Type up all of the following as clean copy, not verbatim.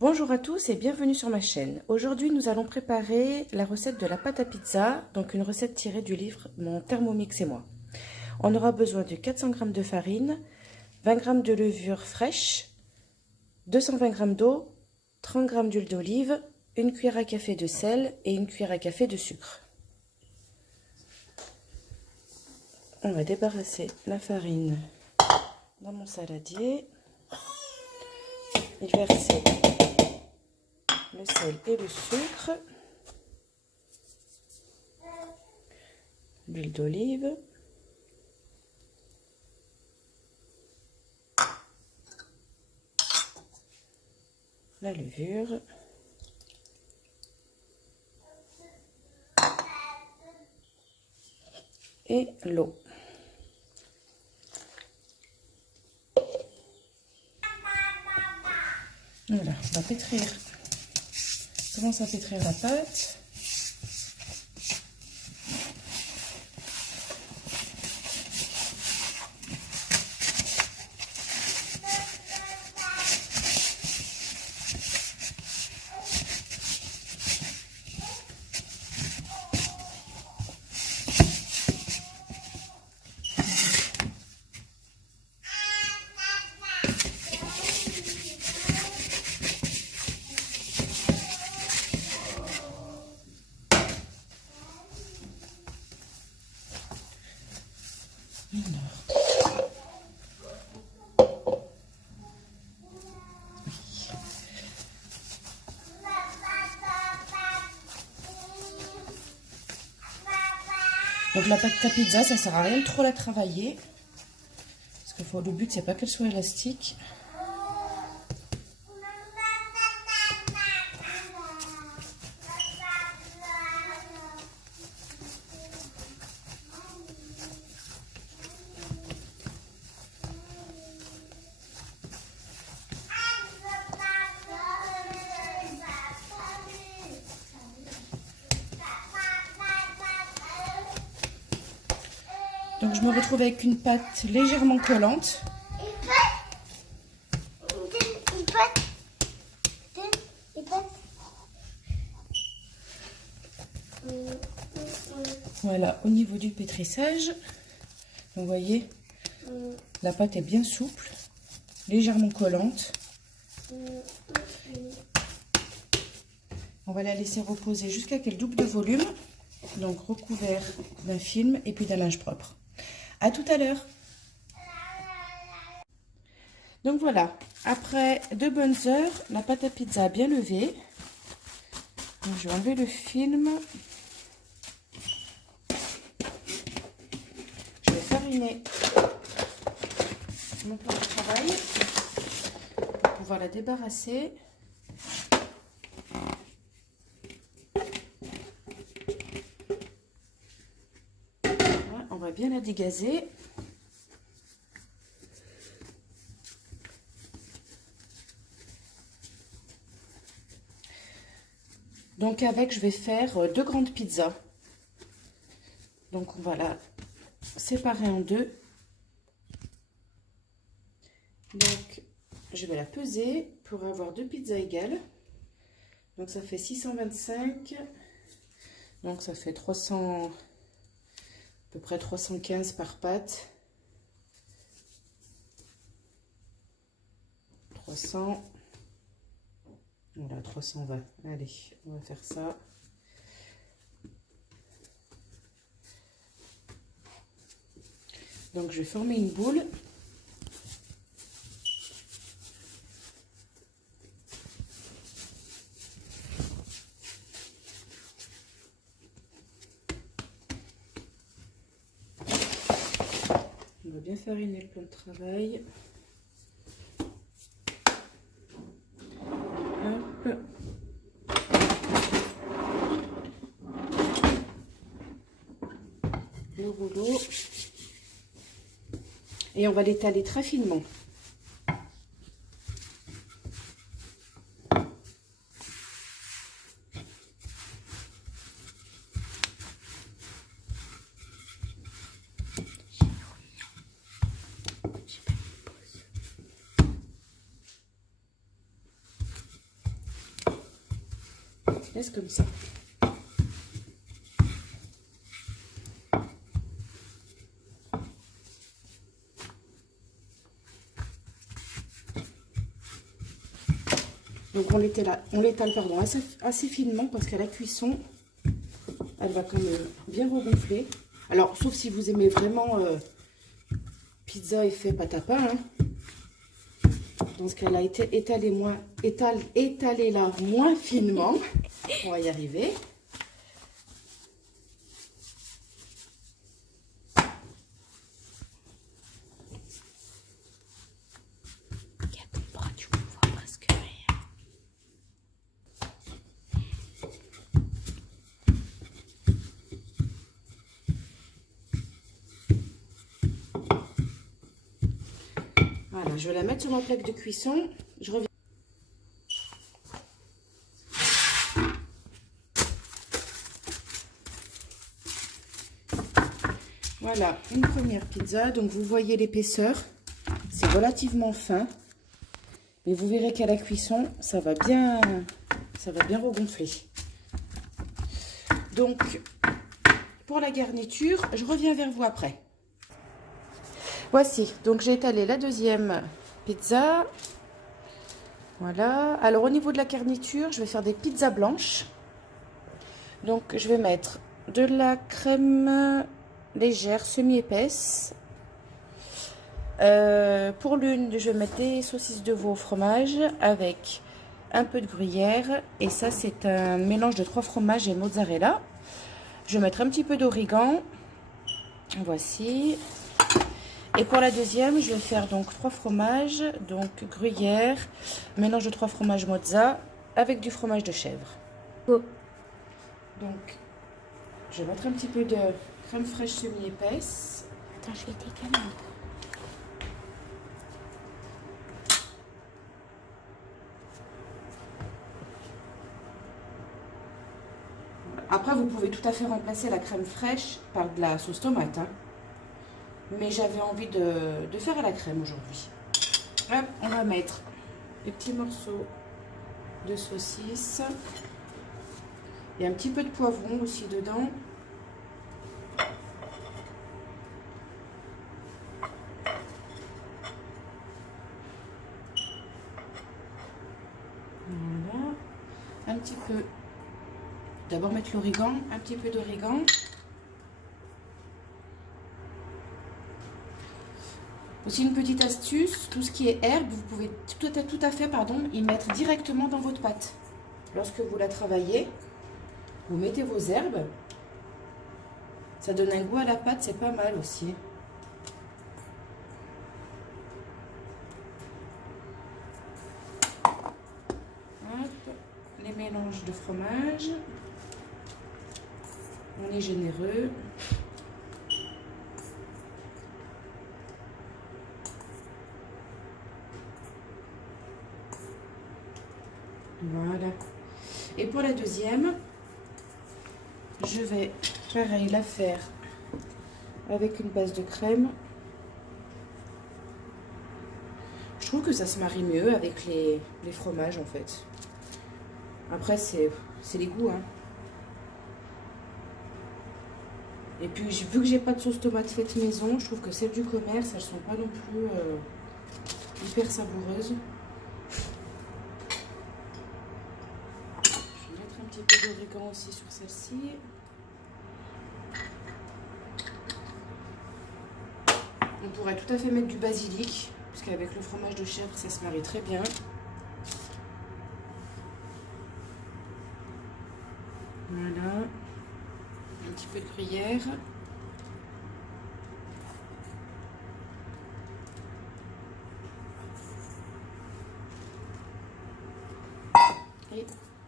Bonjour à tous et bienvenue sur ma chaîne. Aujourd'hui, nous allons préparer la recette de la pâte à pizza, donc une recette tirée du livre Mon Thermomix et moi. On aura besoin de 400 g de farine, 20 g de levure fraîche, 220 g d'eau, 30 g d'huile d'olive, une cuillère à café de sel et une cuillère à café de sucre. On va débarrasser la farine dans mon saladier et verser le sel et le sucre, l'huile d'olive, la levure et l'eau. Voilà, on va pétrir. On commence à pétrir la pâte. Donc la pâte à pizza, ça sert à rien de trop la travailler. Parce que le but, c'est pas qu'elle soit élastique. Donc je me retrouve avec une pâte légèrement collante. Voilà, au niveau du pétrissage, vous voyez, la pâte est bien souple, légèrement collante. On va la laisser reposer jusqu'à qu'elle double de volume. Donc recouvert d'un film et puis d'un linge propre. À tout à l'heure. Donc voilà, après 2 bonnes heures, la pâte à pizza a bien levé. Donc je vais enlever le film. Je vais fariner mon plan de travail pour pouvoir la débarrasser. Voilà, on va bien la dégazer. Donc avec, je vais faire 2 grandes pizzas. Donc on va la séparer en deux. Donc je vais la peser pour avoir 2 pizzas égales. Donc ça fait 625. Donc ça fait 300, à peu près 315 par pâte. 300. Voilà, 320. Allez, on va faire ça. Donc, je vais former une boule. On va bien fariner le plan de travail. Hop. Le rouleau. Et on va l'étaler très finement. Laisse comme ça. Donc on l'étale pardon, assez finement parce qu'à la cuisson, elle va quand même bien regonfler. Alors, sauf si vous aimez vraiment pizza effet pâte à pain. Hein. Dans ce cas-là, étalez-la moins finement. On va y arriver. Voilà, je vais la mettre sur ma plaque de cuisson. Je reviens. Voilà, une première pizza. Donc, vous voyez l'épaisseur. C'est relativement fin. Mais vous verrez qu'à la cuisson, ça va bien regonfler. Donc, pour la garniture, je reviens vers vous après. Voici, donc j'ai étalé la deuxième pizza. Voilà. Alors au niveau de la garniture, je vais faire des pizzas blanches. Donc je vais mettre de la crème légère, semi-épaisse. Pour l'une, je vais mettre des saucisses de veau au fromage avec un peu de gruyère. Et ça, c'est un mélange de 3 fromages et mozzarella. Je vais mettre un petit peu d'origan. Voici. Et pour la deuxième, je vais faire donc 3 fromages, donc gruyère, mélange de 3 fromages mozza avec du fromage de chèvre. Oh. Donc, je vais mettre un petit peu de crème fraîche semi-épaisse. Attends, je vais t'écaler. Après, vous pouvez tout à fait remplacer la crème fraîche par de la sauce tomate. Hein. Mais j'avais envie de faire à la crème aujourd'hui. Hop, on va mettre des petits morceaux de saucisse. Et un petit peu de poivron aussi dedans. Voilà. Un petit peu. D'abord mettre l'origan, un petit peu d'origan. Aussi une petite astuce, tout ce qui est herbe, vous pouvez tout à fait y mettre directement dans votre pâte. Lorsque vous la travaillez, vous mettez vos herbes. Ça donne un goût à la pâte, c'est pas mal aussi. Hop, les mélanges de fromage. On est généreux. Voilà. Et pour la deuxième, je vais pareil la faire avec une base de crème. Je trouve que ça se marie mieux avec les fromages en fait. Après c'est les goûts. Hein. Et puis vu que j'ai pas de sauce tomate faite maison, je trouve que celles du commerce, elles sont pas non plus hyper savoureuses. Un petit peu d'origan aussi sur celle-ci. On pourrait tout à fait mettre du basilic, parce qu'avec le fromage de chèvre, ça se marie très bien. Voilà. Un petit peu de gruyère. Et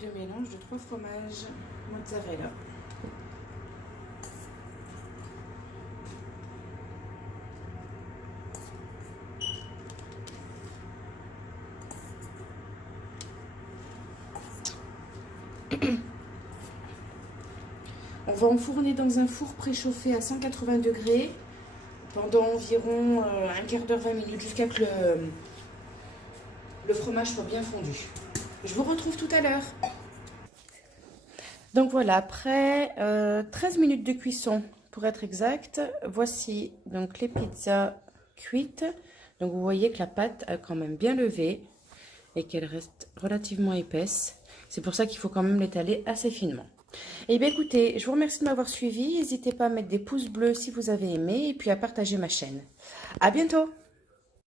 de mélange de 3 fromages mozzarella. On va enfourner dans un four préchauffé à 180 degrés pendant environ un quart d'heure, 20 minutes, jusqu'à ce que le fromage soit bien fondu. Je vous retrouve tout à l'heure. Donc voilà, après 13 minutes de cuisson pour être exact, voici donc les pizzas cuites. Donc vous voyez que la pâte a quand même bien levé et qu'elle reste relativement épaisse. C'est pour ça qu'il faut quand même l'étaler assez finement. Et bien écoutez, je vous remercie de m'avoir suivi. N'hésitez pas à mettre des pouces bleus si vous avez aimé et puis à partager ma chaîne. À bientôt!